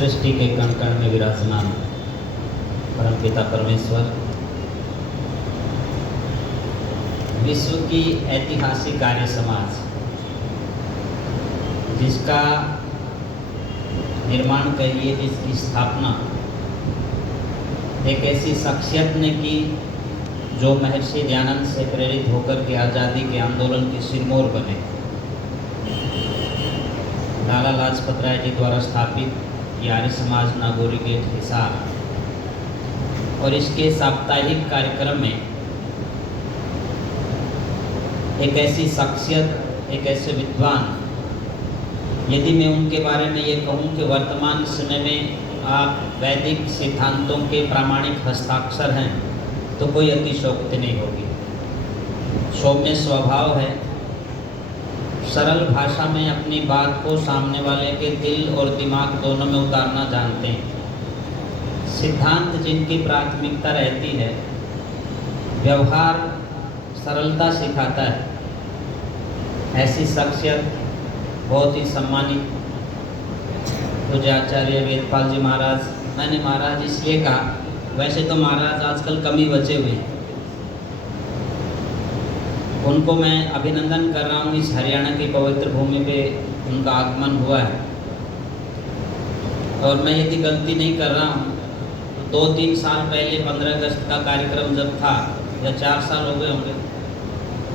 सृष्टि के कण कण में विराजमान परमपिता परमेश्वर, विश्व की ऐतिहासिक आर्य समाज जिसका निर्माण कहिए, जिसकी स्थापना एक ऐसी शख्सियत ने की जो महर्षि दयानंद से प्रेरित होकर के आज़ादी के आंदोलन के सिरमौर बने। लाला लाजपत राय जी द्वारा स्थापित ये आर्य समाज नागौरी गेट हिसार और इसके साप्ताहिक कार्यक्रम में एक ऐसी शख्सियत, एक ऐसे विद्वान, यदि मैं उनके बारे में ये कहूँ कि वर्तमान समय में आप वैदिक सिद्धांतों के प्रामाणिक हस्ताक्षर हैं तो कोई अतिशयोक्ति नहीं होगी। सौम्य स्वभाव है, सरल भाषा में अपनी बात को सामने वाले के दिल और दिमाग दोनों में उतारना जानते हैं। सिद्धांत जिनकी प्राथमिकता रहती है, व्यवहार सरलता सिखाता है। ऐसी शख्सियत बहुत ही सम्मानित पूज्य आचार्य वेदपाल जी महाराज। मैंने महाराज इसलिए कहा, वैसे तो महाराज आजकल कम ही बचे हुए हैं। उनको मैं अभिनंदन कर रहा हूँ, इस हरियाणा की पवित्र भूमि पे उनका आगमन हुआ है। और मैं यदि गलती नहीं कर रहा हूँ तो 2-3 साल पहले 15 अगस्त का कार्यक्रम जब था, या 4 साल हो गए होंगे,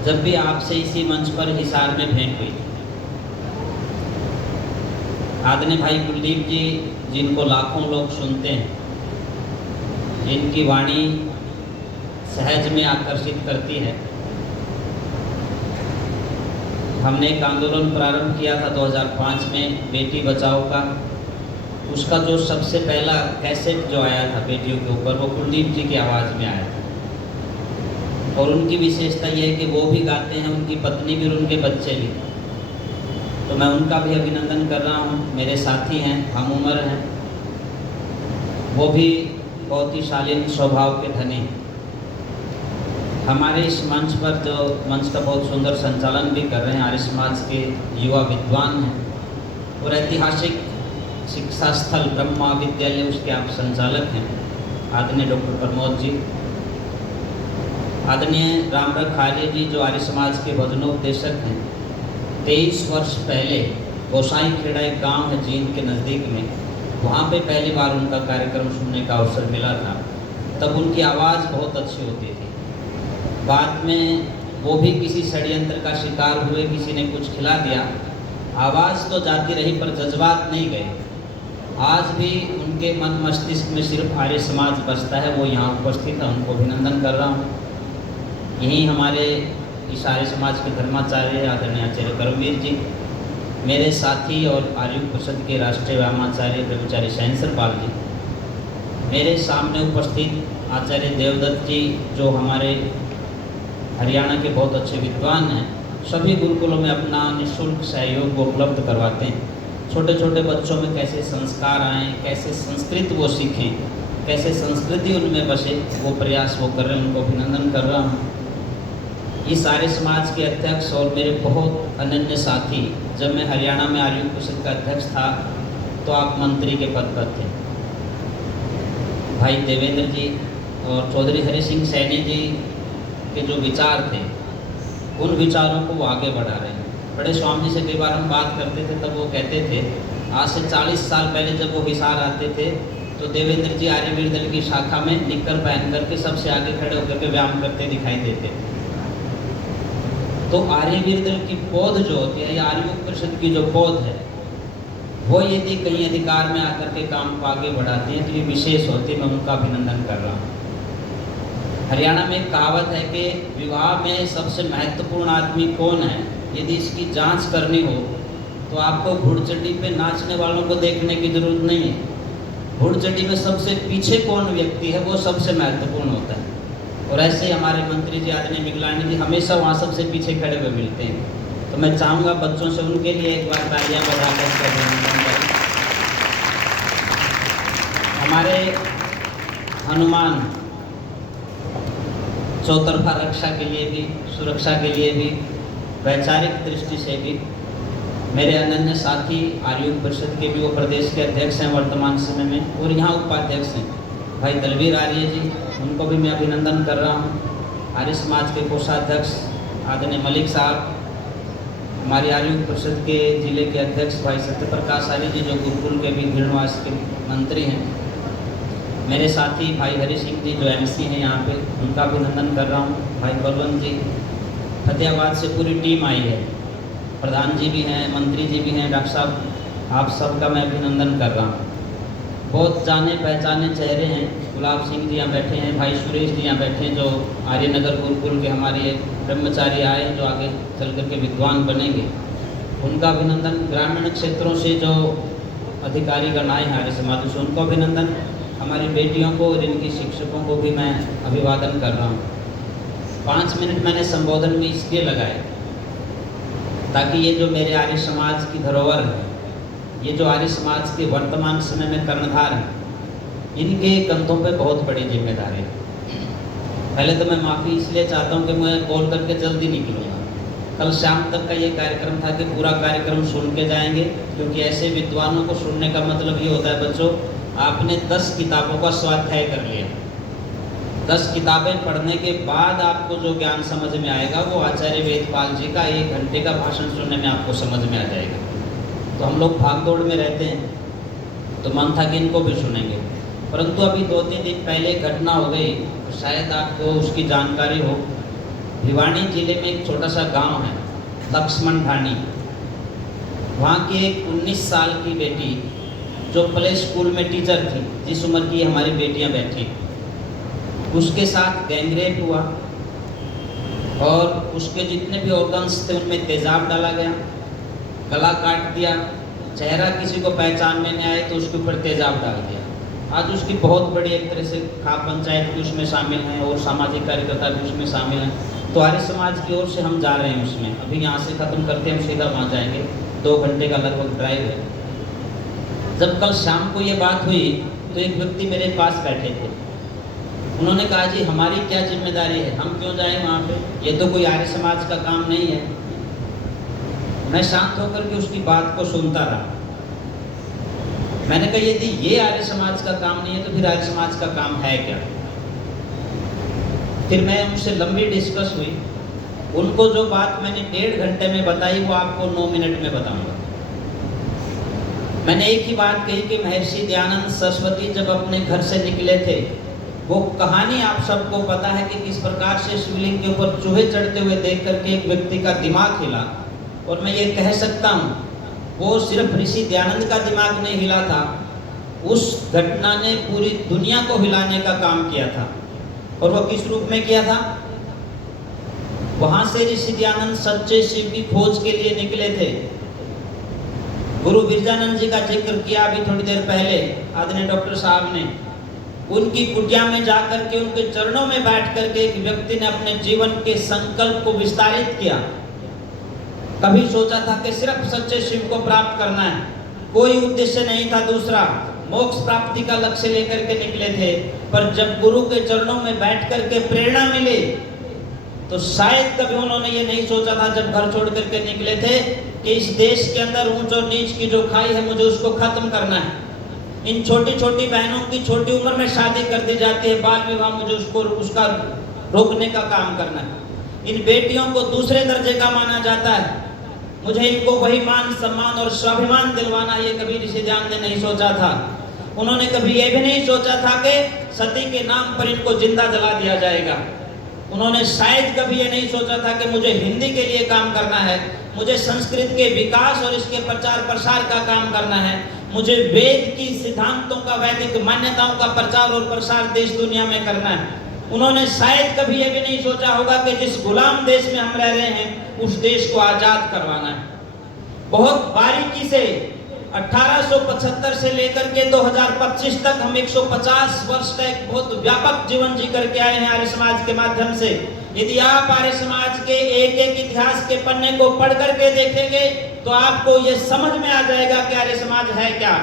जब भी आपसे इसी मंच पर हिसार में भेंट हुई। आदरणीय भाई कुलदीप जी, जिनको लाखों लोग सुनते हैं, जिनकी वाणी सहज में आकर्षित करती है। हमने एक आंदोलन प्रारंभ किया था 2005 में बेटी बचाओ का। उसका जो सबसे पहला कैसेट जो आया था बेटियों के ऊपर, वो कुलदीप जी की आवाज़ में आया था। और उनकी विशेषता ये है कि वो भी गाते हैं, उनकी पत्नी भी और उनके बच्चे भी। तो मैं उनका भी अभिनंदन कर रहा हूँ। मेरे साथी हैं, हम उम्र हैं, वो भी बहुत ही शालीन स्वभाव के धनी हैं। हमारे इस मंच पर जो मंच का बहुत सुंदर संचालन भी कर रहे हैं आर्य समाज के युवा विद्वान हैं, और ऐतिहासिक शिक्षा स्थल ब्रह्मा विद्यालय उसके आप संचालक हैं आदरणीय डॉक्टर प्रमोद जी, आदरणीय रामरख आर्य जी जो आर्य समाज के भजनोपदेशक हैं। 23 वर्ष पहले गोसाई खेड़ा एक गाँव है जींद के नज़दीक में, वहाँ पे पहली बार उनका कार्यक्रम सुनने का अवसर मिला था। तब उनकी आवाज़ बहुत अच्छी होती थी। बाद में वो भी किसी षड्यंत्र का शिकार हुए, किसी ने कुछ खिला दिया, आवाज़ तो जाती रही पर जज्बात नहीं गए। आज भी उनके मन मस्तिष्क में सिर्फ आर्य समाज बसता है। वो यहाँ उपस्थित है, उनको अभिनंदन कर रहा हूँ। यहीं हमारे इस आर्य समाज के धर्माचार्य आदरणीय आचार्य करमवीर जी, मेरे साथी और आर्य परिषद के राष्ट्रीय व्यायामाचार्य ब्रह्मचारी शहनसर पाल जी, मेरे सामने उपस्थित आचार्य देवदत्त जी जो हमारे हरियाणा के बहुत अच्छे विद्वान हैं, सभी गुरुकुलों में अपना निःशुल्क सहयोग उपलब्ध करवाते हैं। छोटे छोटे बच्चों में कैसे संस्कार आएँ, कैसे संस्कृत वो सीखें, कैसे संस्कृति उनमें बसे, वो प्रयास वो कर रहे हैं। उनको अभिनंदन कर रहा हूँ। इस आर्य समाज के अध्यक्ष और मेरे बहुत अनन्य साथी, जब मैं हरियाणा में आर्य परिषद का अध्यक्ष था तो आप मंत्री के पद पर थे, भाई देवेंद्र जी और चौधरी हरि सिंह सैनी जी के जो विचार थे, उन विचारों को वो आगे बढ़ा रहे हैं। बड़े स्वामी जी से कई बार हम बात करते थे, तब वो कहते थे आज से 40 साल पहले जब वो हिसार आते थे तो देवेंद्र जी आर्यवीर दल की शाखा में निक्कर पहन करके सबसे आगे खड़े होकर के व्यायाम करते दिखाई देते। तो आर्यवीर दल की पौध जो होती है, या आर्य परिषद की जो पौध है, वो यदि कहीं अधिकार में आकर के काम को आगे बढ़ाती है तो ये विशेष होती है। मैं उनका अभिनंदन कर रहा हूँ। हरियाणा में एक कहावत है कि विवाह में सबसे महत्वपूर्ण आदमी कौन है, यदि इसकी जांच करनी हो तो आपको घुड़चड्डी पे नाचने वालों को देखने की जरूरत नहीं है। घुड़चड्डी में सबसे पीछे कौन व्यक्ति है वो सबसे महत्वपूर्ण होता है। और ऐसे हमारे मंत्री जी आदरणीय मिगलानी जी हमेशा वहाँ सबसे पीछे खड़े हुए मिलते हैं। तो मैं चाहूँगा बच्चों से उनके लिए एक बार तालियां बजाकर अभिनंदन करें। हमारे हनुमान चौतरफा रक्षा के लिए भी, सुरक्षा के लिए भी, वैचारिक दृष्टि से भी मेरे अनन्य साथी आर्य परिषद के भी वो प्रदेश के अध्यक्ष हैं वर्तमान समय में, और यहाँ उपाध्यक्ष हैं भाई दलवीर आर्य जी, उनको भी मैं अभिनंदन कर रहा हूँ। आर्य समाज के कोषाध्यक्ष आदरणीय मलिक साहब, हमारी आर्य परिषद के जिले के अध्यक्ष भाई सत्यप्रकाश आर्य जी, जो गुरुकुल के भी भीड़वास के मंत्री हैं। मेरे साथी भाई हरि सिंह जी जो एमसी हैं यहाँ पे, उनका अभिनंदन कर रहा हूँ। भाई बलवंत जी, फतेहाबाद से पूरी टीम आई है, प्रधान जी भी हैं, मंत्री जी भी हैं, डॉक्टर साहब, आप सबका मैं अभिनंदन कर रहा हूँ। बहुत जाने पहचाने चेहरे हैं, गुलाब सिंह जी यहाँ बैठे हैं, भाई सुरेश जी यहाँ बैठे हैं, जो आर्यनगर गुरुकुल के हमारे ब्रह्मचारी आए हैं, जो आगे चल कर के विद्वान बनेंगे, उनका अभिनंदन। ग्रामीण क्षेत्रों से जो अधिकारीगण आए हैं आर्य समाज से, उनको अभिनंदन। हमारी बेटियों को और इनकी शिक्षकों को भी मैं अभिवादन कर रहा हूँ। 5 मिनट मैंने संबोधन में इसलिए लगाए ताकि ये जो मेरे आर्य समाज की धरोहर है, ये जो आर्य समाज के वर्तमान समय में कर्णधार हैं, इनके कंधों पे बहुत बड़ी जिम्मेदारी है। पहले तो मैं माफ़ी इसलिए चाहता हूँ कि मैं कॉल करके जल्दी निकलूँगा। कल शाम तक का ये कार्यक्रम था कि पूरा कार्यक्रम सुन के जाएंगे, क्योंकि ऐसे विद्वानों को सुनने का मतलब ये होता है बच्चों, आपने 10 किताबों का स्वाध्याय कर लिया। 10 किताबें पढ़ने के बाद आपको जो ज्ञान समझ में आएगा वो आचार्य वेदपाल जी का 1 घंटे का भाषण सुनने में आपको समझ में आ जाएगा। तो हम लोग भाग दौड़ में रहते हैं, तो मन था कि इनको भी सुनेंगे, परंतु अभी 2-3 दिन पहले घटना हो गई, शायद आपको उसकी जानकारी हो। भिवानी जिले में एक छोटा सा गांव है लक्ष्मण ढाणी, वहाँ की एक 19 साल की बेटी जो प्ले स्कूल में टीचर थी, जिस उम्र की हमारी बेटियां बैठी, उसके साथ गैंगरेप हुआ और उसके जितने भी ऑर्गन्स थे उनमें तेजाब डाला गया, गला काट दिया, चेहरा किसी को पहचान में नहीं आए तो उसके ऊपर तेजाब डाल दिया। आज उसकी बहुत बड़ी एक तरह से खाप पंचायत भी उसमें शामिल हैं और सामाजिक कार्यकर्ता भी उसमें शामिल हैं। तो आर्य समाज की ओर से हम जा रहे हैं उसमें, अभी यहाँ से ख़त्म करते हम सीधा वहाँ जाएंगे, 2 घंटे का लगभग ड्राइव है। जब कल शाम को ये बात हुई तो एक व्यक्ति मेरे पास बैठे थे, उन्होंने कहा जी हमारी क्या जिम्मेदारी है, हम क्यों जाएं वहाँ पे, ये तो कोई आर्य समाज का काम नहीं है। मैं शांत होकर के उसकी बात को सुनता रहा। मैंने कहा यदि ये आर्य समाज का काम नहीं है तो फिर आर्य समाज का काम है क्या। फिर मैं उनसे लंबी डिस्कस हुई, उनको जो बात मैंने 1.5 घंटे में बताई वो आपको 9 मिनट में बताऊंगा। मैंने एक ही बात कही कि महर्षि दयानंद सरस्वती जब अपने घर से निकले थे, वो कहानी आप सबको पता है कि किस प्रकार से शिवलिंग के ऊपर चूहे चढ़ते हुए देख करके एक व्यक्ति का दिमाग हिला। और मैं ये कह सकता हूँ वो सिर्फ ऋषि दयानंद का दिमाग नहीं हिला था, उस घटना ने पूरी दुनिया को हिलाने का काम किया था। और वो किस रूप में किया था, वहां से ऋषि दयानंद सच्चे शिव की खोज के लिए निकले थे। गुरु बिरजानंद जी का जिक्र किया अभी थोड़ी देर पहले आदरणीय डॉक्टर साहब ने, उनकी कुटिया में जाकर के उनके चरणों में बैठ करके एक व्यक्ति ने अपने जीवन के संकल्प को विस्तारित किया। कभी सोचा था कि सिर्फ सच्चे शिव को प्राप्त करना है, कोई उद्देश्य नहीं था दूसरा, मोक्ष प्राप्ति का लक्ष्य लेकर के निकले थे। पर जब गुरु के चरणों में बैठ करके प्रेरणा मिली तो शायद कभी उन्होंने ये नहीं सोचा था जब घर छोड़ करके निकले थे कि इस देश के अंदर ऊंच और नीच की जो खाई है मुझे उसको खत्म करना है। इन छोटी छोटी बहनों की छोटी उम्र में शादी कर दी जाती है, बाल विवाह, मुझे उसका रोकने का काम करना है। इन बेटियों को दूसरे दर्जे का माना जाता है, मुझे इनको वही मान सम्मान और स्वाभिमान दिलवाना, ये कभी ऋषि दयानंद ने नहीं सोचा था। उन्होंने कभी ये भी नहीं सोचा था कि सती के नाम पर इनको जिंदा जला दिया जाएगा। उन्होंने शायद कभी ये नहीं सोचा था कि मुझे हिंदी के लिए काम करना है, मुझे संस्कृत के विकास और इसके प्रचार प्रसार का काम करना है, मुझे वेद की सिद्धांतों का, वैदिक मान्यताओं का प्रचार और प्रसार देश दुनिया में करना है। उन्होंने शायद कभी ये भी नहीं सोचा होगा कि जिस गुलाम देश में हम रह रहे हैं उस देश को आजाद करवाना है। बहुत बारीकी से 1875 से लेकर के 2025 तक हम 150 वर्ष का एक बहुत व्यापक जीवन जी करके आए हैं आर्य समाज के माध्यम से। यदि आप आर्य समाज के एक एक इतिहास के पन्ने को पढ़ करके देखेंगे तो आपको ये समझ में आ जाएगा कि आर्य समाज है क्या।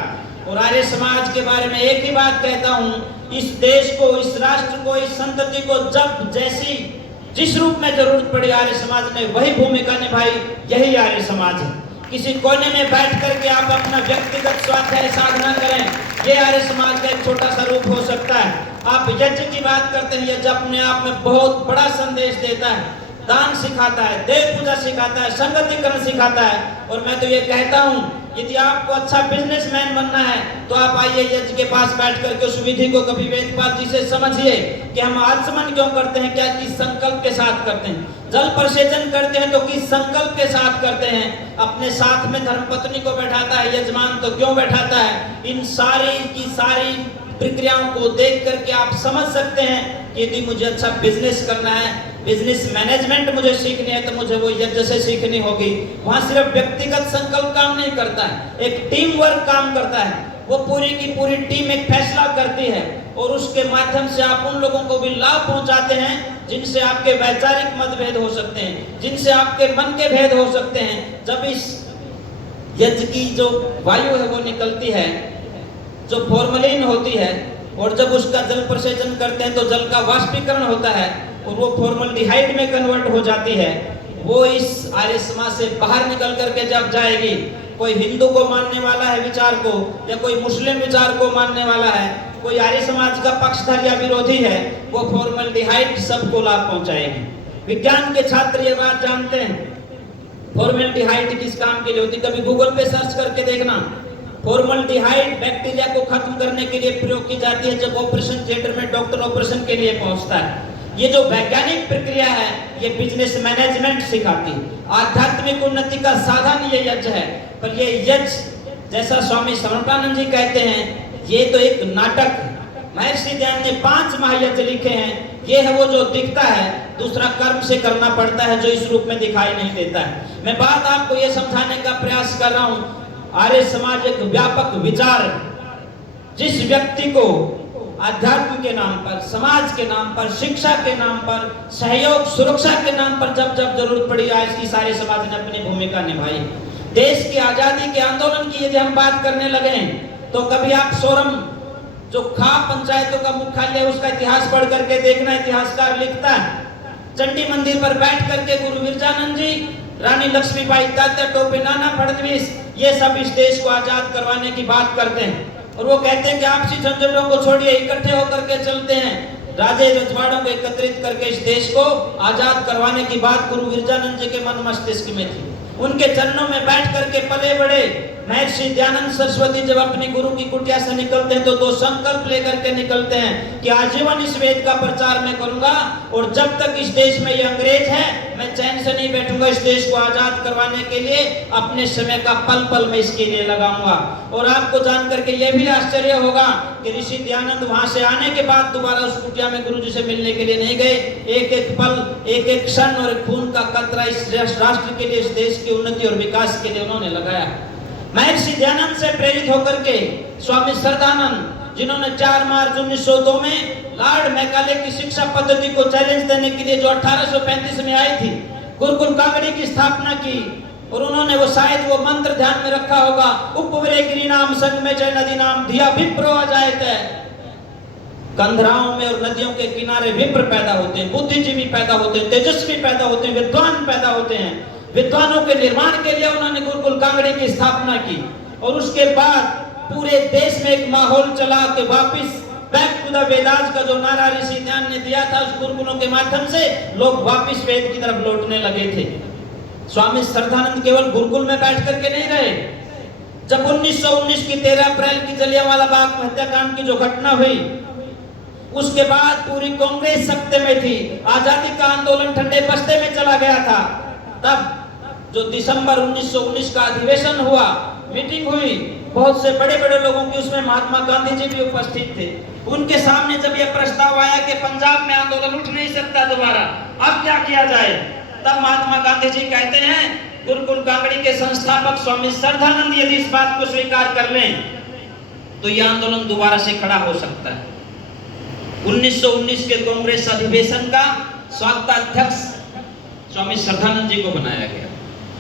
और आर्य समाज के बारे में एक ही बात कहता हूँ, इस देश को, इस राष्ट्र को, इस संतति को जब जैसी जिस रूप में जरूरत पड़ी आर्य समाज ने वही भूमिका निभाई, यही आर्य समाज है। किसी कोने में बैठ करके आप अपना व्यक्तिगत स्वाध्याय साधना करें, ये आर्य समाज का एक छोटा सा रूप हो सकता है। आप यज्ञ की बात करते हैं, यज्ञ अपने आप में बहुत बड़ा संदेश देता है, दान सिखाता है, देव पूजा सिखाता है, संगतिकरण सिखाता है। और मैं तो ये कहता हूँ, यदि आपको अच्छा बिजनेसमैन बनना है तो आप आइए यज्ञ के पास बैठ करके उस विधि को कभी वेदपाल जी से समझिए कि हम आचमन क्यों करते हैं, क्या किस संकल्प के साथ करते हैं, जल प्रसेचन करते हैं तो किस संकल्प के साथ करते हैं, अपने साथ में धर्मपत्नी को बैठाता है यजमान तो क्यों बैठाता है। इन सारी की सारी प्रक्रियाओं को देख करके आप समझ सकते हैं कि यदि मुझे अच्छा बिजनेस करना है, बिजनेस मैनेजमेंट मुझे सीखनी है तो मुझे वो यज्ञ से सीखनी होगी। वहां सिर्फ व्यक्तिगत संकल्प काम नहीं करता है, एक टीम वर्क काम करता है। वो पूरी की पूरी टीम एक फैसला करती है और उसके माध्यम से आप उन लोगों को भी लाभ पहुंचाते हैं जिनसे आपके वैचारिक मतभेद हो सकते हैं, जिनसे आपके मन के भेद हो सकते हैं। जब इस यज्ञ की जो वायु है वो निकलती है, जो फॉर्मलिन होती है, और जब उसका जल प्रसेचन करते हैं तो जल का वाष्पीकरण होता है और वो फॉर्मल्डिहाइड में कन्वर्ट हो जाती है। वो इस आर्य समाज से बाहर निकल करके जब जाएगी, कोई हिंदू को मानने वाला है विचार को, या कोई मुस्लिम विचार को मानने वाला है, कोई आर्य समाज का पक्षधर या विरोधी है, वो फॉर्मल्डिहाइड सबको लाभ पहुंचाएगी। विज्ञान के छात्र ये बात जानते हैं, फॉर्मल्डिहाइड किस काम के लिए होती, कभी गूगल पे सर्च करके देखना। फॉर्मल्डिहाइड बैक्टीरिया को खत्म करने के लिए प्रयोग की जाती है जब ऑपरेशन थिएटर में डॉक्टर ऑपरेशन के लिए पहुंचता है। ये जो वैज्ञानिक प्रक्रिया है ये बिजनेस मैनेजमेंट सिखाती है। आध्यात्मिक उन्नति का साधन ये यज्ञ है। पर ये यज्ञ जैसा स्वामी समर्पानंद जी कहते हैं, ये तो एक नाटक है। महर्षि ध्यान ने 5 महायज्ञ लिखे हैं। ये है वो जो दिखता है, दूसरा कर्म से करना पड़ता है जो इस रूप में दिखाई नहीं देता है। मैं बात आपको ये समझाने का प्रयास कर रहा हूँ, आर्य समाज एक व्यापक विचार है। जिस व्यक्ति को आध्यात्म के नाम पर, समाज के नाम पर, शिक्षा के नाम पर, सहयोग सुरक्षा के नाम पर जब जब जरूरत पड़ी आज इस आर्य समाज ने अपनी भूमिका निभाई। देश की आजादी के आंदोलन की यदि हम बात करने लगे तो कभी आप सोरम जो खा पंचायतों का मुख्यालय उसका इतिहास पढ़ करके देखना, इतिहासकार लिखता है चंडी मंदिर पर बैठ करके गुरु विरजानंद जी, रानी लक्ष्मीबाई, तात्या टोपे, नाना फडणवीस, ये सब इस देश को आजाद करवाने की बात करते हैं। और वो कहते हैं कि आपसी झंझटों को छोड़िए, इकट्ठे होकर के चलते हैं, राजे रजवाड़ों को एकत्रित करके इस देश को आजाद करवाने की बात गुरु विरजानंद जी के मन मस्तिष्क में थी। उनके चरणों में बैठ करके पले बड़े महर्षि दयानंद सरस्वती जब अपनी गुरु की कुटिया से निकलते हैं तो 2 संकल्प लेकर के निकलते हैं कि आजीवन इस वेद का प्रचार मैं करूंगा और जब तक इस देश में ये अंग्रेज है मैं चैन से नहीं बैठूंगा। इस देश को आजाद करवाने के लिए अपने समय का पल पल में इसके लिए लगाऊंगा। और आपको जान करके ये भी आश्चर्य होगा कि ऋषि दयानंद वहां से आने के बाद दोबारा उस कुटिया में गुरु जी से मिलने के लिए नहीं गए। एक एक पल, एक एक क्षण और खून का कतरा इस राष्ट्र के लिए, इस देश की उन्नति और विकास के लिए उन्होंने लगाया। महर्षि दयानंद से प्रेरित होकर के स्वामी श्रद्धानंद, जिन्होंने 4 मार्च 1902 में लॉर्ड मैकाले की शिक्षा पद्धति को चैलेंज देने के लिए जो 1835 में आई थी, गुरुकुल कांगड़ी की स्थापना की। और उन्होंने वो शायद वो मंत्र ध्यान में रखा होगा, उपवरे गिरी नाम संग में जय नदी नाम धिया विप्रो अजायत है। कंधराओं में और नदियों के किनारे विप्र पैदा होते हैं, बुद्धिजीवी पैदा होते हैं, तेजस्वी पैदा होते हैं, विद्वान पैदा होते हैं। विद्वानों के निर्माण के लिए उन्होंने गुरुकुल कांगड़ी की स्थापना की। और उसके बाद पूरे देश में एक माहौल चला कि वापिस बैक टू द वेदास का जो नारा ऋषि ध्यान ने दिया था, उस गुरुकुलों के माध्यम से लोग वापिस वेद की तरफ लौटने लगे थे। स्वामी श्रद्धानंद केवल गुरुकुल में बैठ करके नहीं रहे। जब 1919 की 13 अप्रैल की जलियांवाला बाग हत्याकांड की जो घटना हुई, उसके बाद पूरी कांग्रेस सत्ते में थी, आजादी का आंदोलन ठंडे बस्ते में चला गया था। तब जो दिसंबर 1919 का अधिवेशन हुआ, मीटिंग हुई, बहुत से बड़े बड़े लोगों की, उसमें महात्मा गांधी जी भी उपस्थित थे। उनके सामने जब यह प्रस्ताव आया कि पंजाब में आंदोलन उठ नहीं सकता दोबारा, अब क्या किया जाए, तब महात्मा गांधी जी कहते हैं गुरुकुल कांगड़ी के संस्थापक स्वामी श्रद्धानंद यदि इस बात को स्वीकार कर लें तो यह आंदोलन दोबारा से खड़ा हो सकता है। 1919 के कांग्रेस अधिवेशन का स्वागताध्यक्ष स्वामी श्रद्धानंद जी को बनाया गया।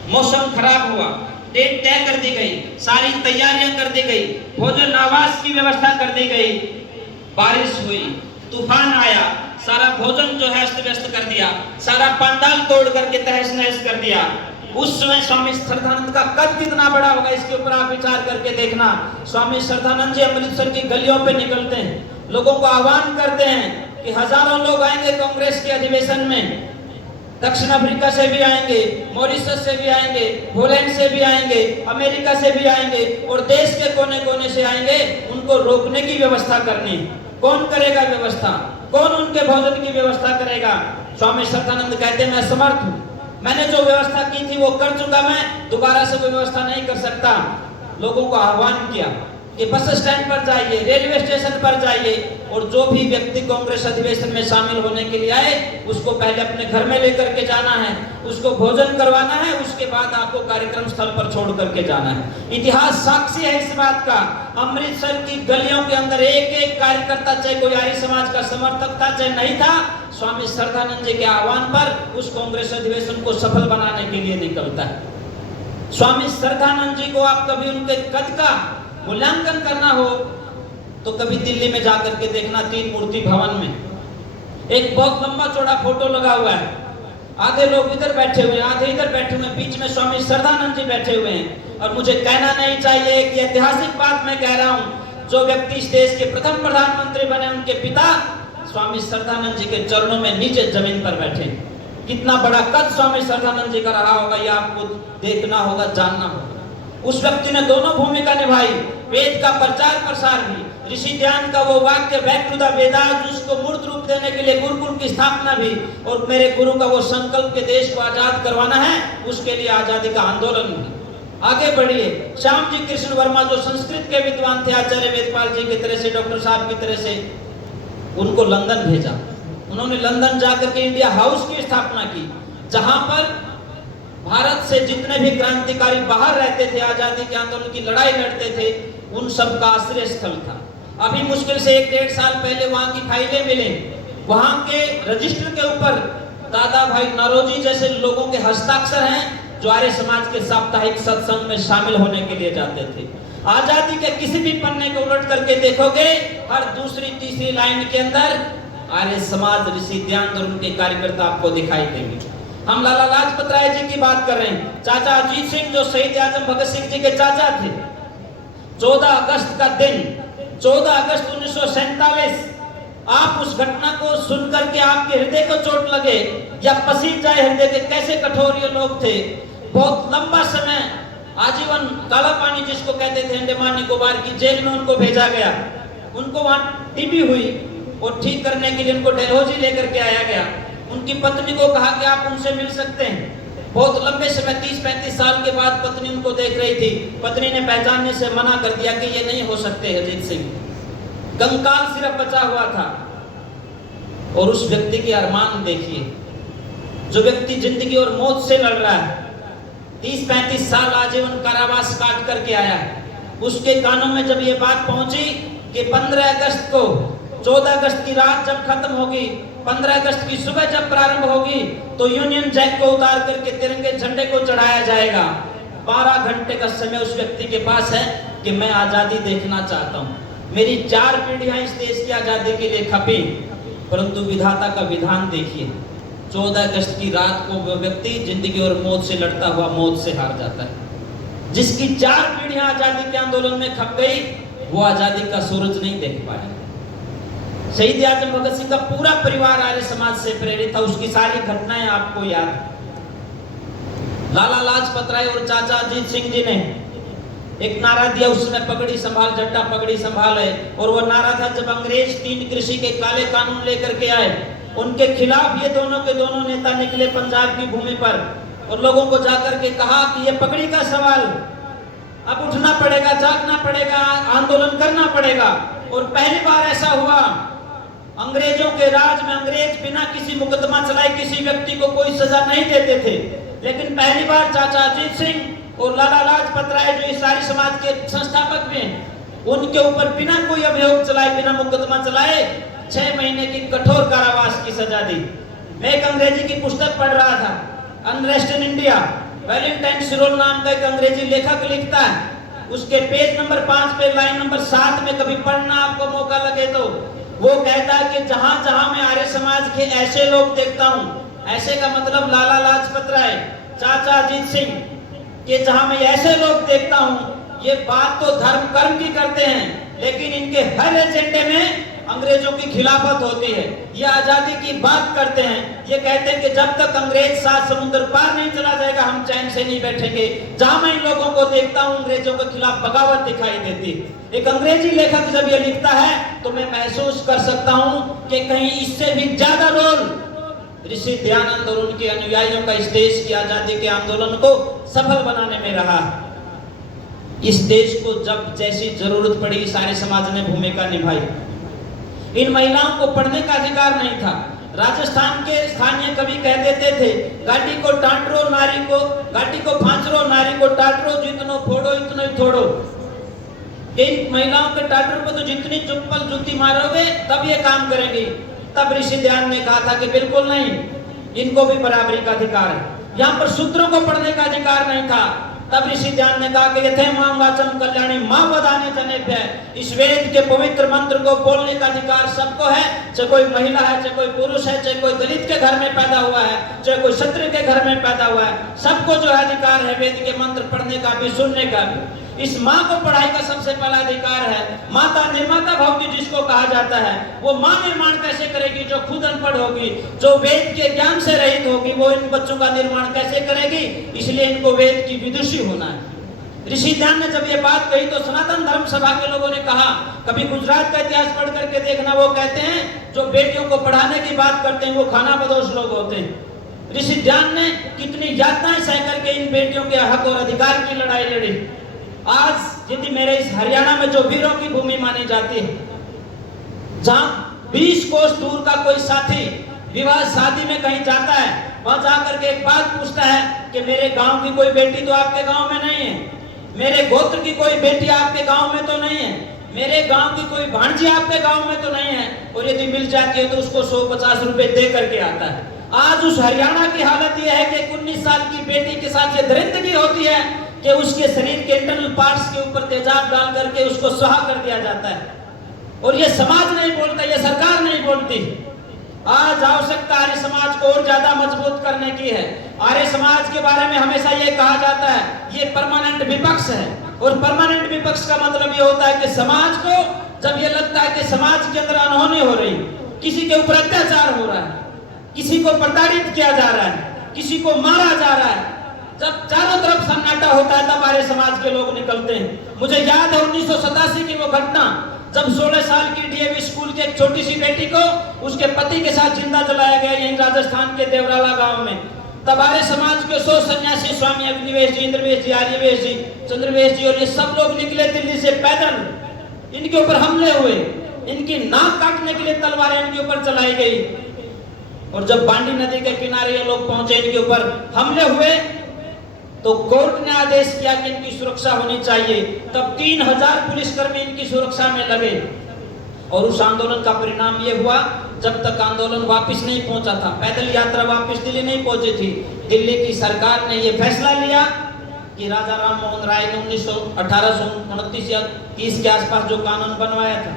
मौसम खराब हुआ, डेट तय कर दी गई, सारी तैयारियां कर दी गई, भोजन आवास की व्यवस्था कर दी गई। बारिश हुई, तूफान आया, सारा भोजन जो है अस्त व्यस्त कर दिया, सारा पंडाल तोड़ करके तहस नहस कर दिया। उस समय स्वामी श्रद्धानंद का कद कितना बड़ा होगा, इसके ऊपर आप विचार करके देखना। स्वामी श्रद्धानंद जी अमृतसर की गलियों पे निकलते हैं, लोगों को आह्वान करते हैं कि हजारों लोग आएंगे कांग्रेस के अधिवेशन में, दक्षिण अफ्रीका से भी आएंगे, मॉरिशस से भी आएंगे, पोलैंड से भी आएंगे, अमेरिका से भी आएंगे और देश के कोने कोने से आएंगे। उनको रोकने की व्यवस्था करनी, कौन करेगा व्यवस्था? कौन उनके भोजन की व्यवस्था करेगा? स्वामी श्रद्धानंद कहते हैं मैं समर्थ हूं, मैंने जो व्यवस्था की थी वो कर चुका, मैं दोबारा से वो व्यवस्था नहीं कर सकता। लोगों को आह्वान किया कि बस स्टैंड पर जाइए, रेलवे स्टेशन पर जाइए और जो भी व्यक्ति कांग्रेस अधिवेशन में शामिल होने के लिए आए उसको पहले अपने घर में लेकर के जाना है, उसको भोजन करवाना है, उसके बाद आपको कार्यक्रम स्थल पर छोड़ करके जाना है। इतिहास साक्षी है इस बात का। अमृतसर की गलियों के अंदर एक एक कार्यकर्ता, चाहे कोई आर्य समाज का समर्थक था चाहे नहीं था, स्वामी श्रद्धानंद जी के आह्वान पर उस कांग्रेस अधिवेशन को सफल बनाने के लिए निकलता है। स्वामी श्रद्धानंद जी को आप कभी उनके कद का मूल्यांकन करना हो तो कभी दिल्ली में जाकर के देखना, तीन मूर्ति भवन में एक बहुत लंबा चौड़ा फोटो लगा हुआ है, आधे लोग इधर बैठे हुए हैं, आधे इधर बैठे हुए हैं, बीच में स्वामी श्रद्धानंद जी बैठे हुए हैं। और मुझे कहना नहीं चाहिए कि ऐतिहासिक बात मैं कह रहा हूं, जो व्यक्ति इस देश के प्रथम प्रधानमंत्री बने उनके पिता स्वामी श्रद्धानंद जी के चरणों में नीचे जमीन पर बैठे। कितना बड़ा कद स्वामी श्रद्धानंद जी का रहा होगा, ये आपको देखना होगा, जानना होगा। उस व्यक्ति ने दोनों भूमिका निभाई, वेद का प्रचार प्रसार भी, ऋषि ध्यान का वो वाक्य वैकृदा वेदास उसको मूर्त रूप देने के लिए गुरुकुल की स्थापना भी, और मेरे गुरु का वो संकल्प के देश को आजाद करवाना है, उसके लिए आजादी का आंदोलन भी। आगे बढ़िए, श्याम जी कृष्ण वर्मा जो संस्कृत के विद्वान थे, आचार्य वेदपाल जी की तरह से, डॉक्टर साहब की तरह से, उनको लंदन भेजा। उन्होंने लंदन जाकर के इंडिया हाउस की स्थापना की, जहां पर भारत से जितने भी क्रांतिकारी बाहर रहते थे, आजादी के आंदोलन की लड़ाई लड़ते थे, उन सब का आश्रय स्थल था। अभी मुश्किल से 1-1.5 साल पहले वहां की फाइलें मिले, वहां के रजिस्टर के ऊपर दादा भाई नौरोजी जैसे लोगों के हस्ताक्षर हैं जो आर्य समाज के साप्ताहिक सत्संग में शामिल होने के लिए जाते थे। आजादी के किसी भी पन्ने को उलट करके देखोगे, हर दूसरी तीसरी लाइन के अंदर आर्य समाज, ऋषि ध्यान और उनके कार्यकर्ता आपको दिखाई देंगे। हम लाला लाजपत राय जी की बात कर रहे हैं, चाचा अजीत सिंह जो शहीद आजम भगत सिंह जी के चाचा थे, 14 अगस्त का दिन, 14 अगस्त 1947, आप उस घटना को सुनकर के आपके हृदय को चोट लगे या पसीज जाए हृदय के, कैसे कठोर ये लोग थे। बहुत लंबा समय आजीवन काला पानी जिसको कहते थे, अंडमान निकोबार की जेल में उनको भेजा गया, उनको वहां टीबी हुई और ठीक करने के लिए उनको डलहौजी लेकर के आया गया। उनकी पत्नी को कहा कि आप उनसे मिल सकते हैं। बहुत लंबे समय 30-35 साल के बाद पत्नी उनको देख रही थी, पत्नी ने पहचानने से मना कर दिया कि ये नहीं हो सकते अजीत सिंह, कंकाल सिर्फ बचा हुआ था। और उस व्यक्ति के अरमान देखिए, जो व्यक्ति जिंदगी और मौत से लड़ रहा है, 30-35 साल आजीवन कारावास काट करके आया है, उसके कानों में जब ये बात पहुंची कि 15 अगस्त को, 14 अगस्त की रात जब खत्म होगी, 15 अगस्त की सुबह जब प्रारंभ होगी, तो यूनियन जैक को उतार करके तिरंगे झंडे को चढ़ाया जाएगा। 12 घंटे का समय उस व्यक्ति के पास है कि मैं आजादी देखना चाहता हूं, मेरी 4 पीढ़ियां इस देश की आजादी के लिए खपी। परंतु विधाता का विधान देखिए, 14 अगस्त की रात को वो व्यक्ति जिंदगी और मौत से लड़ता हुआ मौत से हार जाता है। जिसकी 4 पीढ़ियां आजादी के आंदोलन में खप गई, वो आजादी का सूरज नहीं देख पाया। शहीद आजम भगत सिंह का पूरा परिवार आर्य समाज से प्रेरित था, उसकी सारी घटनाएं आपको याद है। लाला लाजपत राय और चाचा अजीत सिंह जी ने एक नारा दिया, उसमें पगड़ी संभाल जट्टा पगड़ी संभाल है, और वो नारा था जब अंग्रेज 3 कृषि के काले कानून लेकर के आए, उनके खिलाफ ये दोनों के दोनों नेता निकले पंजाब की भूमि पर और लोगों को जाकर के कहा कि ये पगड़ी का सवाल, अब उठना पड़ेगा, जागना पड़ेगा, आंदोलन करना पड़ेगा। और पहली बार ऐसा हुआ, अंग्रेजों के राज में अंग्रेज बिना किसी मुकदमा चलाए किसी व्यक्ति को कोई सजा नहीं देते थे, लेकिन पहली बार चाचा अजीत सिंह और लाला लाजपत राय जो इस आर्य समाज के संस्थापक भी हैं, उनके ऊपर बिना कोई अभियोग चलाए, बिना मुकदमा चलाए 6 महीने की कठोर कारावास की सजा दी। मैं एक अंग्रेजी की पुस्तक पढ़ रहा था, अनरेस्ट इन इंडिया, वैलेंटाइन सिरोल नाम का एक अंग्रेजी लेखक लिखता है, उसके पेज नंबर 5 पे लाइन नंबर 7 में कभी पढ़ना आपको मौका लगे तो, वो कहता है कि जहां जहां मैं आर्य समाज के ऐसे लोग देखता हूं, ऐसे का मतलब लाला लाजपत राय, चाचा अजीत सिंह कि जहां मैं ऐसे लोग देखता हूं, ये बात तो धर्म कर्म की करते हैं, लेकिन इनके हर एजेंडे में अंग्रेजों की खिलाफत होती है। ये आजादी की बात करते हैं, ये कहते हैं कि जब तक अंग्रेज 7 समुद्र पार नहीं चला जाएगा हम चैन से नहीं बैठेंगे। जहां मैं इन लोगों को देखता हूं, अंग्रेजों के खिलाफ बगावत दिखाई देती है। एक अंग्रेजी लेखक जब ये लिखता है तो मैं महसूस कर सकता हूं कि कहीं इससे भी ज्यादा रोल ऋषि दयानंद और उनके अनुयायियों का इस देश की आजादी के आंदोलन को सफल बनाने में रहा। इस देश को जब जैसी जरूरत पड़ी सारे समाज ने भूमिका निभाई। इन महिलाओं को पढ़ने का अधिकार नहीं था। राजस्थान के स्थानीय कवि कह देते थे, गाड़ी को टांटरो नारी को, गाड़ी को फांचरो नारी को टाटरो, जितनो फोड़ो इतनो ही थोड़ो। इन महिलाओं के टाटर पर तो जितनी चुप्पल जूती मारोगे तब ये काम करेंगी। तब ऋषि ध्यान ने कहा था कि बिल्कुल नहीं, इनको भी बराबरी का अधिकार है। यहाँ पर शूद्रों को पढ़ने का अधिकार नहीं था। तब ऋषि ध्यान ने कहा कि यथे मां वाचम कल्याणी मां बधाने जने पे, इस वेद के पवित्र मंत्र को बोलने का अधिकार सबको है, चाहे कोई महिला है, चाहे कोई पुरुष है, चाहे कोई दलित के घर में पैदा हुआ है, चाहे कोई क्षत्रिय के घर में पैदा हुआ है, सबको जो है अधिकार है वेद के मंत्र पढ़ने का भी, सुनने का भी। इस माँ को पढ़ाई का सबसे पहला अधिकार है। माता निर्माता भवती जिसको कहा जाता है, वो माँ निर्माण कैसे करेगी जो खुद अनपढ़ होगी, जो वेद के ज्ञान से रहित होगी, वो इन बच्चों का निर्माण कैसे करेगी? इसलिए इनको वेद की विदुषी होना है। ऋषि ध्यान ने जब ये बात कही तो सनातन धर्म सभा के लोगों ने कहा, कभी गुजरात का इतिहास पढ़ करके देखना, वो कहते हैं जो बेटियों को पढ़ाने की बात करते हैं वो खाना बदोश लोग होते हैं। ऋषि ध्यान ने कितनी यातनाएं सह करके इन बेटियों के हक और अधिकार की लड़ाई लड़ी। आज यदि मेरे इस हरियाणा में जो वीरों की भूमि मानी जाती है, जहां 20 कोस दूर का कोई साथी विवाह शादी में कहीं जाता है, वहां जाकर के एक बात पूछता है कि मेरे गांव की कोई बेटी तो आपके गांव में नहीं है, मेरे गोत्र की कोई बेटी आपके गांव में तो नहीं है, मेरे गांव की कोई भांजी आपके गांव में तो नहीं है, और यदि मिल जाती है तो उसको 150 रुपए दे करके आता है। आज उस हरियाणा की हालत यह है कि 19 साल की बेटी के साथ ये दरिंदगी होती है कि उसके शरीर के इंटरनल पार्ट्स के ऊपर तेजाब डाल करके उसको सुहा कर दिया जाता है, और ये समाज नहीं बोलता, ये सरकार नहीं बोलती। आज आवश्यकता आर्य समाज को और ज्यादा मजबूत करने की है। आर्य समाज के बारे में हमेशा ये कहा जाता है ये परमानेंट विपक्ष है, और परमानेंट विपक्ष का मतलब ये होता है कि समाज को जब ये लगता है कि समाज के अंदर अनहोनी हो रही, किसी के ऊपर अत्याचार हो रहा है, किसी को प्रताड़ित किया जा रहा है, किसी को मारा जा रहा है, जब चारों तरफ सन्नाटा होता है तब आर्य समाज के लोग निकलते हैं। मुझे याद है 1987 की वो घटना जब 16 साल की डीएवी स्कूल की एक छोटी सी बेटी को उसके पति के साथ जिंदा जलाया गया यहीं राजस्थान के देवराला गांव में। तब आर्य समाज के 100 सन्यासी, स्वामी अग्निवेश जी, इंद्रवेश जी, आर्यवेश जी, चंद्रवेश जी और ये सब लोग निकले दिल्ली से पैदल। इनके ऊपर हमले हुए, इनकी नाक काटने के लिए तलवारें इनके ऊपर चलाई गई, और जब बांडी नदी के किनारे ये लोग पहुंचे, इनके ऊपर हमले हुए, तो कोर्ट ने आदेश किया कि इनकी सुरक्षा होनी चाहिए। तब 3000 पुलिसकर्मी इनकी सुरक्षा में लगे, और उस आंदोलन का परिणाम ये हुआ, जब तक आंदोलन वापस नहीं पहुंचा था, पैदल यात्रा वापस दिल्ली नहीं पहुंची थी, दिल्ली की सरकार ने ये फैसला लिया कि राजा राम मोहन राय ने 1829 या 30 के आसपास जो कानून बनवाया था,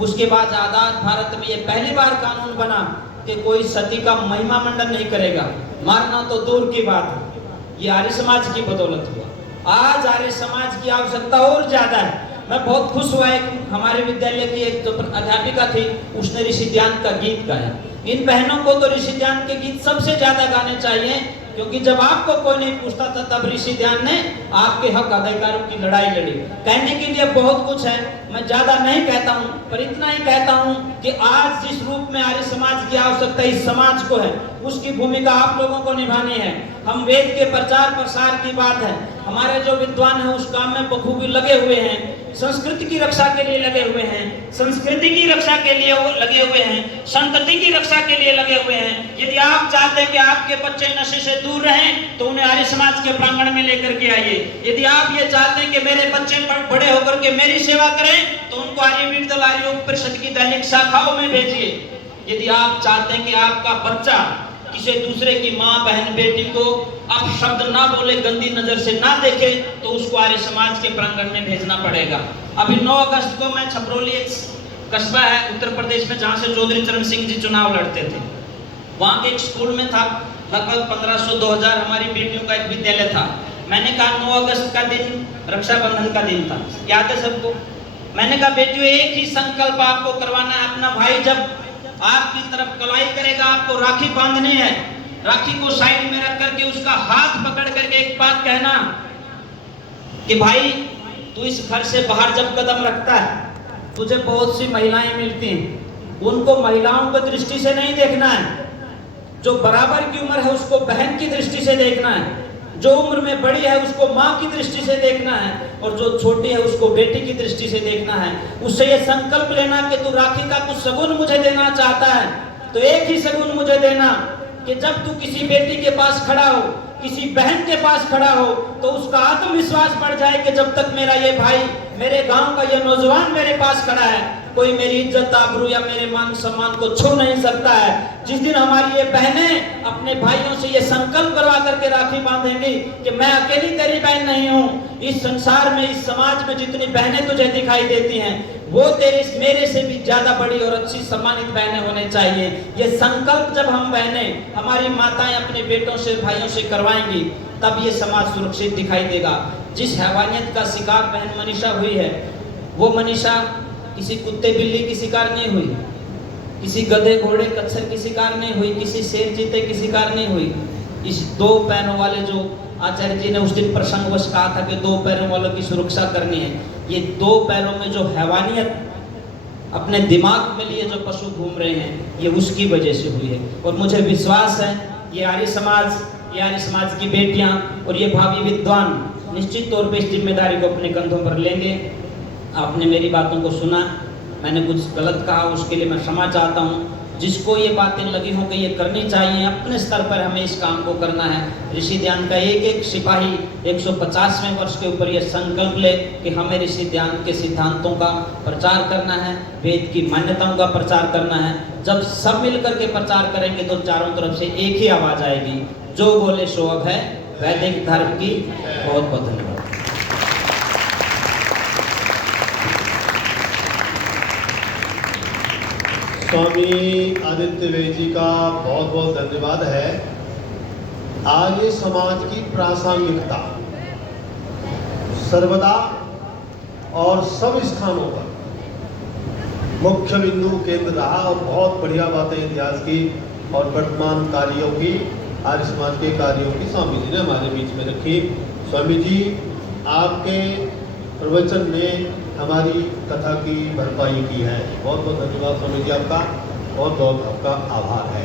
उसके बाद आजाद भारत में ये पहली बार कानून बना कि कोई सती का महिमा मंडन नहीं करेगा, मारना तो दूर की बात है। ये आर्य समाज की बदौलत हुआ। आज आर्य समाज की आवश्यकता और ज्यादा है। मैं बहुत खुश हुआ, एक हमारे विद्यालय की एक जो अध्यापिका थी, उसने ऋषि ध्यान का गीत गाया। इन बहनों को तो ऋषि ध्यान के गीत सबसे ज्यादा गाने चाहिए, क्योंकि जब आपको कोई नहीं पूछता था तब ऋषि ध्यान ने आपके हक अधिकारों की लड़ाई लड़ी। कहने के लिए बहुत कुछ है, मैं ज्यादा नहीं कहता हूँ, पर इतना ही कहता हूँ कि आज जिस रूप में आर्य समाज की आवश्यकता इस समाज को है, उसकी भूमिका आप लोगों को निभानी है। हम वेद के प्रचार प्रसार की बात है, हमारे जो विद्वान हैं उस काम में बखूबी लगे हुए हैं, संस्कृति की रक्षा के लिए लगे हुए हैं, संस्कृति की रक्षा के लिए लगे हुए हैं, संतति की रक्षा के लिए लगे हुए हैं। यदि आप चाहते हैं कि आपके बच्चे नशे से दूर रहें तो उन्हें आर्य समाज के प्रांगण में लेकर के आइए। यदि आप ये चाहते हैं कि मेरे बच्चे बड़े होकर के मेरी सेवा करें तो उनको आर्य विद्यालय आर्य परिषद की दैनिक शाखाओं में भेजिए। यदि आप चाहते हैं कि आपका बच्चा किसी दूसरे की माँ बहन बेटी को अब शब्द ना बोले, गंदी नजर से ना देखे, तो उसको आर्य समाज के प्रांगण में भेजना पड़ेगा। अभी 9 अगस्त को मैं छपरोली, एक कस्बा है उत्तर प्रदेश में, जहां से चौधरी चरण सिंह जी चुनाव लड़ते थे, वहाँ के एक स्कूल में था, लगभग 1500-2000 हमारी बेटियों का एक विद्यालय था। मैंने कहा 9 अगस्त का दिन रक्षाबंधन का दिन था, याद है सबको। मैंने कहा बेटियों एक ही संकल्प आपको करवाना है, अपना भाई जब आपकी तरफ कलाई करेगा आपको राखी बांधनी है, राखी को साइड में रख करके उसका हाथ पकड़ करके एक बात कहना कि भाई तू इस घर से बाहर जब कदम रखता है तुझे बहुत सी महिलाएं मिलती हैं, उनको महिलाओं की दृष्टि से नहीं देखना है, जो बराबर की उम्र है उसको बहन की दृष्टि से देखना है, जो उम्र में बड़ी है उसको माँ की दृष्टि से देखना है, और जो छोटी है उसको बेटी की दृष्टि से देखना है। उससे ये संकल्प लेना कि तू राखी का कुछ सगुन मुझे देना चाहता है तो एक ही सगुन मुझे देना कि जब तू किसी बेटी के पास खड़ा हो, किसी बहन के पास खड़ा हो, तो उसका आत्मविश्वास बढ़ जाए कि जब तक मेरा ये भाई, मेरे गांव का ये नौजवान मेरे पास खड़ा है, कोई मेरी इज्जत आबरू या मेरे मान सम्मान को छू नहीं सकता है। जिस दिन हमारी ये बहनें अपने भाइयों से ये संकल्प करवा करके राखी बांधेंगी कि मैं अकेली तेरी बहन नहीं हूँ, इस संसार में, इस समाज में जितनी बहनें तुझे दिखाई देती हैं वो तेरे मेरे से भी ज्यादा बड़ी और अच्छी सम्मानित बहनें होने चाहिए। ये संकल्प जब हम बहनें, हमारी माताएं अपने बेटों से, भाइयों से करवाएंगी तब ये समाज सुरक्षित दिखाई देगा। जिस हैवानियत का शिकार बहन मनीषा हुई है, वो मनीषा किसी कुत्ते बिल्ली की शिकार नहीं हुई, किसी गधे घोड़े कच्छर की शिकार नहीं हुई, किसी शेर चीते की शिकार नहीं हुई। इस 2 पैरों वाले, जो आचार्य जी ने उस दिन प्रसंगवश कहा था कि 2 पैरों वालों की सुरक्षा करनी है, ये 2 पैरों में जो हैवानियत अपने दिमाग में लिए जो पशु घूम रहे हैं, ये उसकी वजह से हुई है। और मुझे विश्वास है ये आर्य समाज की बेटियां और ये भावी विद्वान निश्चित तौर पे इस जिम्मेदारी को अपने कंधों पर लेंगे। आपने मेरी बातों को सुना, मैंने कुछ गलत कहा उसके लिए मैं क्षमा चाहता हूँ। जिसको ये बातें लगी हों कि ये करनी चाहिए, अपने स्तर पर हमें इस काम को करना है। ऋषि ध्यान का एक एक सिपाही 150वें वर्ष के ऊपर ये संकल्प ले कि हमें ऋषि ध्यान के सिद्धांतों का प्रचार करना है, वेद की मान्यताओं का प्रचार करना है। जब सब मिलकर के प्रचार करेंगे तो चारों तरफ से एक ही आवाज आएगी, जो बोले सो अब है, वैदिक धर्म की। बहुत बहुत धन्यवाद। स्वामी आदित्य वेद जी का बहुत बहुत धन्यवाद है। आर्य समाज की प्रासंगिकता सर्वदा और सब स्थानों पर मुख्य बिंदु केंद्र रहा, और बहुत बढ़िया बातें इतिहास की और वर्तमान कार्यों की, आर्य समाज के कार्यों की स्वामी जी ने हमारे बीच में रखी। स्वामी जी, आपके प्रवचन ने हमारी कथा की भरपाई की है। बहुत बहुत धन्यवाद स्वामी जी आपका, बहुत बहुत आपका आभार है।